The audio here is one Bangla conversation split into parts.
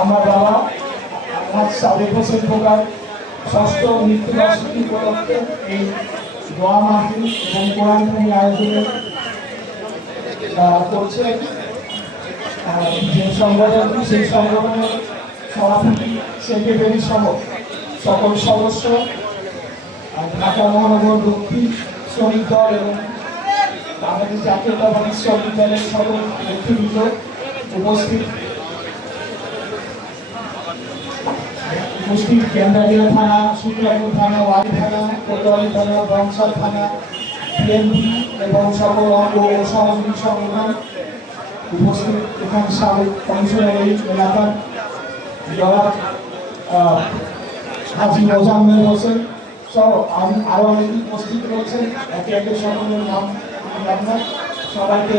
আমার বাবা সাদেক হোসেন খোকার ষষ্ঠ মৃত্যুবার্ষিকী উপলক্ষে এই দোয়া মাহফিল এবং কোরআন পানি আয়োজনে করছে যে সংগঠনটি, সেই সংগঠনের সভাপতি, সেক্রেটারি সহ সকল সদস্য, ঢাকা মহানগর দক্ষিণ শ্রমিক দল এবং বাংলাদেশ জাতীয়তাবাদী শ্রমিক দলের সকল নেতৃবৃন্দ উপস্থিত কেন্দ্রীয় থানা, শুক্লাপুর থানা, ওয়ারি থানা, কোতোয়ালি থানা, বংশাল থানা, বিএনপি এবং সকল অঙ্গ ও সহযোগী সংগঠন উপস্থিত। এখানে সাবেক কমিশনার এই এলাকার জনাব হাজি মোজাম্মেল হোসেন সহ আরো অনেক উপস্থিত রয়েছেন। একে একে সকলের নাম আপনার সবাইকে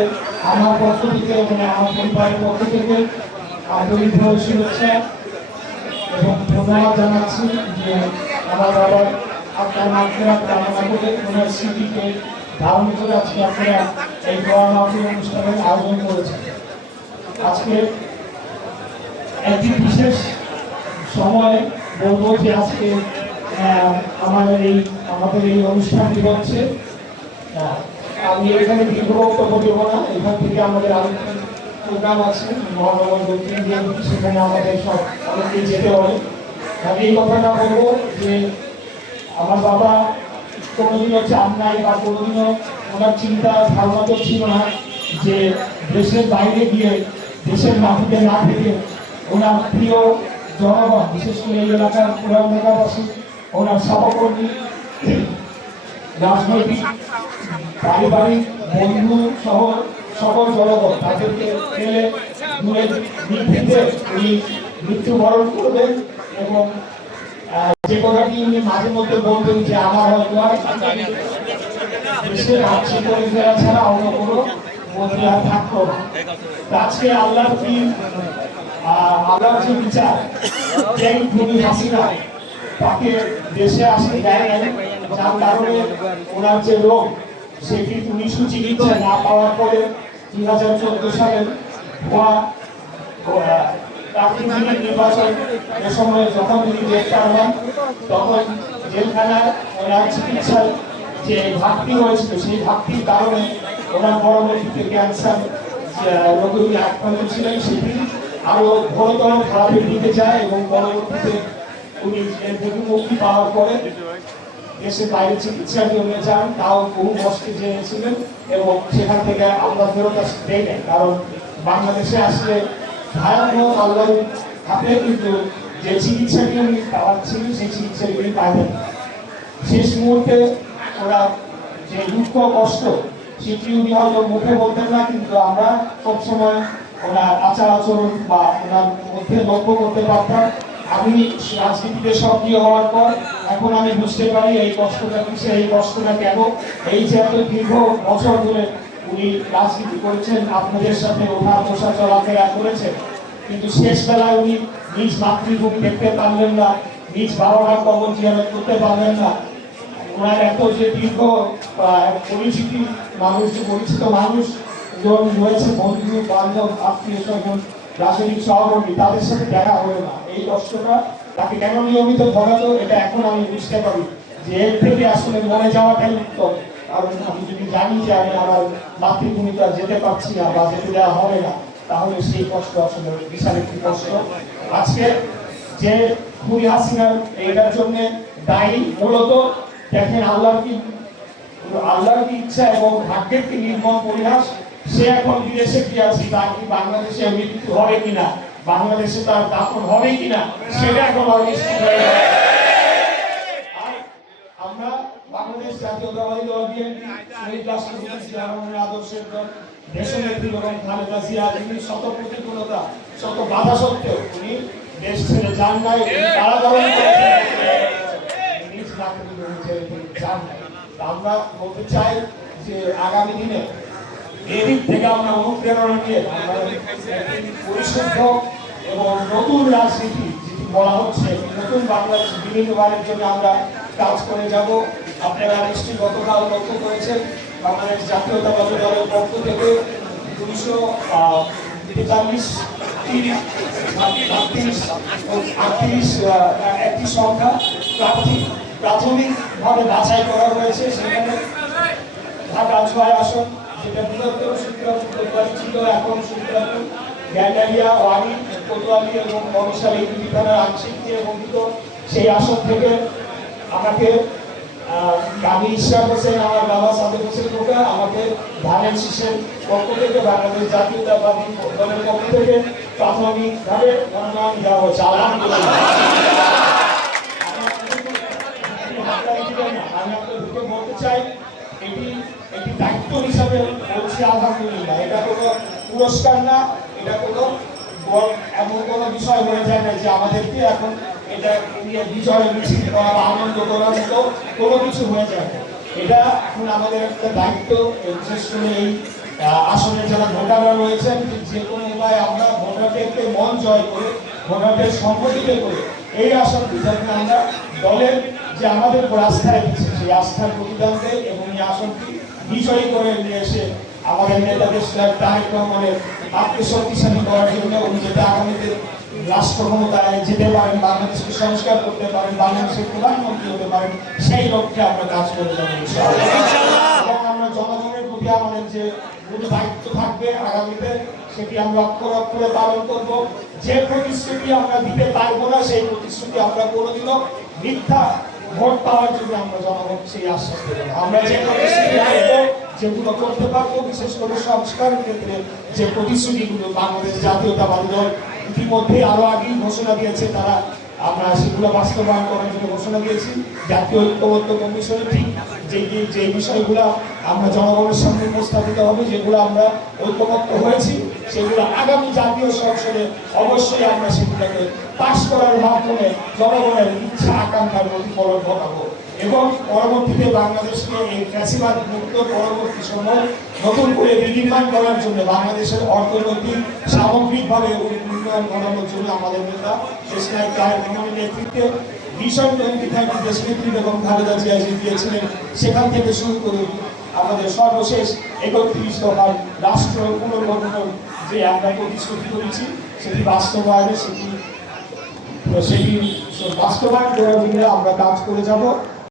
আমার পক্ষ থেকে এবং আমার পরিবারের পক্ষ থেকে আন্তরিকভাবে শুভেচ্ছা এবং ধন্যবাদ জানাচ্ছি যে আমার বাবার আপনার মাধ্যমে কামনা করে ওনার স্মৃতিকে ধারণ করে আজকে আপনারা এই দোয়া মাহফিল অনুষ্ঠানের আয়োজন করেছেন। আজকে একটি বিশেষ সময় বলবো যে আজকে আমাদের এই অনুষ্ঠানটি হচ্ছে। আমি এখানে দীর্ঘ বক্তব্য দেবো না, এখান থেকে আমাদের আরো প্রোগ্রাম আছে মহানগর দক্ষিণ দিয়ে, সেখানে আমাদের সব অনেকেই যেতে হবে। আমি এই কথাটা বলবো যে আমার বাবা কোনোদিনও চান নাই বা কোনোদিনও ওনার চিন্তা ধারণা তো ছিল না যে দেশের বাইরে গিয়ে দেশের মাটিতে না থেকে ওনার প্রিয় জনগণ, বিশেষ করে এই এলাকার পুরান এলাকাবাসী, ওনার সহকর্মী, রাজনৈতিক, পারিবারিক, বন্ধু সহ সকল জনগণ তাদেরকে ফেলে দূরে নিভৃতে উনি মৃত্যুবরণ করবেন। এবং যে কথাটি উনি মাঝে মধ্যে বলতেন যে আমার হয়তো দেশের আর্থিক পরিষেবা ছাড়া অন্য কোনো মন্ত্রী আর থাকতো না। আজকে আল্লাহর যে বিচার, খুবই হাসিনা তাকে দেশে আসতে দেয় নাই, যার কারণে ওনার যে রোগ সেটি উনি সুচিকিৎসা না পাওয়ার পরে 2014 সালের নির্বাচন এ সময় যখন তিনি গ্রেফতার হন তখন জেলখানায় ওনার চিকিৎসার যে ঘাটতি হয়েছিল সেই ঘাটতির কারণে ওনার পরবর্তীতে ক্যান্সার রোগে উনি আক্রান্ত ছিলেন, সেটি আরো ঘোরতর খারাপের দিকে যায় এবং পরবর্তীতে উনি মুক্তি পাওয়ার পরে দেশের বাইরে চিকিৎসার জন্য যান, তাও বহু কষ্টে জেনেছিলেন এবং সেখান থেকে আমরা ফেরত আসতে দেই নাই, কারণ বাংলাদেশে আসলে ভয়ানক আল্লাহর হাতে কিন্তু যে চিকিৎসাটি উনি পাওয়াচ্ছিলেন সেই চিকিৎসাগুলি পাইবেন। শেষ মুহূর্তে ওরা যে দুঃখ কষ্ট সেটি উনি হয়তো মুখে বলতেন না, কিন্তু আমরা সবসময় ওনার আচার আচরণ বা ওনার মধ্যে লক্ষ্য করতে পারতাম। আমি রাজনীতিতে সক্রিয় হওয়ার পর এখন আমি বুঝতে পারি এই কষ্টটা কিসে, এই কষ্টটা কেন। এই যে এত দীর্ঘ বছর ধরে উনি রাজনীতি করেছেন, আপনাদের সাথে ওঠা বসা চলাফেরা করেছেন, কিন্তু শেষ বেলায় উনি নিজ মাতৃভূমি দেখতে পারলেন না, নিজ বাবা মা কবর জিয়ারত করতে পারলেন না। ওনার এত যে দীর্ঘ পরিচিত মানুষ রয়েছে, বন্ধু বান্ধব, আত্মীয় স্বজন, রাজনৈতিক সহকর্মী, তাদের সাথে দেখা হলো না। এই কষ্টটা তাকে কেন নিয়মিত ভোগাতো, এটা এখন আমি বুঝতে পারি যে এর থেকে আসলে মরে যাওয়াটাই উত্তম। কারণ আমি যদি জানি যে আমি আমার মাতৃভূমিতে যেতে পারছি না বা যেতে দেওয়া হবে না, তাহলে সেই কষ্ট আসলে বিশাল একটি কষ্ট। আজকে যে খুবই হাসিনার এইটার জন্য দায়ী মূলত দেখেন আল্লাহর কি ইচ্ছা এবং ভাগ্যের কি নির্মম পরিহাস। সে এখন বিদেশে কি আছে, তার কি বাংলাদেশে মৃত্যু হবে কিনা, বাংলাদেশে তার দাফন হবে কিনা, সেটা এখন অনিশ্চিত হয়ে গেছে। আর আমরা বাংলাদেশ জাতীয়তাবাদী দল বিএনপি শহীদ রাষ্ট্রপতি জিয়া রহমানের আদর্শের দল দেশনেত্রী বেগম খালেদা জিয়া, যিনি শত প্রতিকূলতা শত বাধা সত্ত্বেও উনি দেশ ছেড়ে যান নাই, কারাবরণ করেছেন, নিজ মাতৃভূমি যান নাই। আমরা বলতে চাই যে আগামী দিনে এদিক থেকে আমরা অনুপ্রেরণা নিয়ে পরিশুদ্ধ নতুন রাজনীতি যেটি বলা হচ্ছে, নতুন বাংলাদেশ বিনির্মাণের জন্য আমরা কাজ করে যাব। আপনারা নিশ্চয়ই গতকাল লক্ষ্য করেছেন বাংলাদেশ জাতীয়তাবাদী দলের পক্ষ থেকে 238 একটি সংখ্যা প্রার্থী প্রাথমিকভাবে বাছাই করা হয়েছে। সেখানে ঢাকা 6 আসন, যেটা বৃহত্তর সূত্রাপুর ছিল, এখন সূত্রাপুর, গ্যান্ডারিয়া, ওয়ারি, কোতোয়ালি এবং বরিশাল এই দুটি থানার আংশিক নিয়ে গঠিত সেই আসন থেকে আমি ইশরাক হোসেন, আমার বাবা সাদেক হোসেন খোকা, আমাকে ধানের শীষের পক্ষ থেকে বাংলাদেশ জাতীয়তাবাদী দলের পক্ষ থেকে প্রাথমিকভাবে মনোনয়ন দেওয়া হয়েছে। আলহামদুলিল্লাহ। আমি আপনাদেরকে বলতে চাই, এটি দায়িত্ব হিসাবে বলছি আলহামদুলিল্লাহ। এটা কোনো পুরস্কার না, এটা কোনো এমন কোনো বিষয় হয়ে যায় না যে আমাদেরকে এখন এটা নিয়ে বিজয় মিছিল করা বা আনন্দ করার মতো কোনো কিছু হয়ে যায় না। এটা এখন আমাদের একটা দায়িত্ব। বিশেষ করে এই আসনে যারা ভোটাররা রয়েছেন, যে কোনো উপায়ে আমরা ভোটারদেরকে মন জয় করে, ভোটারদের সম্মতিতে করে এই আসনটি যাতে আমরা দলের যে আমাদের উপর আস্থা রেখেছে সেই আস্থার প্রতিদান দেয় এবং এই আসনটি বিজয়ী করে নিয়ে এসে আমাদের নেতাদের তারেক রহমানের আত্মশক্তিশালী করার জন্য উনি যাতে আগামীতে রাষ্ট্র ক্ষমতায় যেতে পারেন, বাংলাদেশকে সংস্কার করতে পারেন, বাংলাদেশের প্রধানমন্ত্রী হতে পারেন, সেই লক্ষ্যে আমরা কাজ করে যাবো ইনশাআল্লাহ। এবং আমরা জনগণের প্রতি আমাদের যে দায়িত্ব থাকবে আগামীতে, সেটি আমরা অক্ষরে অক্ষরে পালন করব। যে প্রতিশ্রুতি আমরা দিতে পারবো না, সেই প্রতিশ্রুতি আমরা কোনোদিনও মিথ্যা ভোট পাওয়ার জন্য আমরা জনগণ সেই আশ্বাস দেব। আমরা যে প্রতিশ্রুতি রাখবো, যেগুলো করতে পারবো, বিশেষ করে সংস্কারের ক্ষেত্রে যে প্রতিশ্রুতিগুলো বাংলাদেশ জাতীয়তাবাদী দল ইতিমধ্যে আরো আগেই ঘোষণা দিয়েছে, তারা আমরা সেগুলো বাস্তবায়ন করার জন্য ঘোষণা দিয়েছি। জাতীয় ঐক্যবদ্ধ কমিশনে ঠিক যে বিষয়গুলো আমরা জনগণের সামনে উপস্থাপিত হবে, যেগুলো আমরা ঐক্যবদ্ধ হয়েছি, সেগুলো আগামী জাতীয় সংসদে অবশ্যই আমরা সেগুলোকে পাশ করার মাধ্যমে জনগণের ইচ্ছা আকাঙ্ক্ষার প্রতিফলন ঘটাবো এবং পরবর্তীতে বাংলাদেশকে এই ফ্যাসিবাদ মুক্ত পরবর্তী সময় নতুন করে বিনির্মাণ করার জন্য, বাংলাদেশের অর্থনৈতিক সামগ্রিকভাবে উন্নয়ন ঘটানোর জন্য আমাদের নেতা দেশনায়ক তারেক রহমানের নেতৃত্বে ভিশন 2030 দেশনেত্রী এবং খালেদা জিয়া যে দিয়েছিলেন, সেখান থেকে শুরু করে আমাদের সর্বশেষ 31 দফার রাষ্ট্র পুনর্গঠনের যে আমরা প্রতিশ্রুতি করেছি, সেটি বাস্তবায়নে সেটি বাস্তবায়ন করার জন্য আমরা কাজ করে যাব।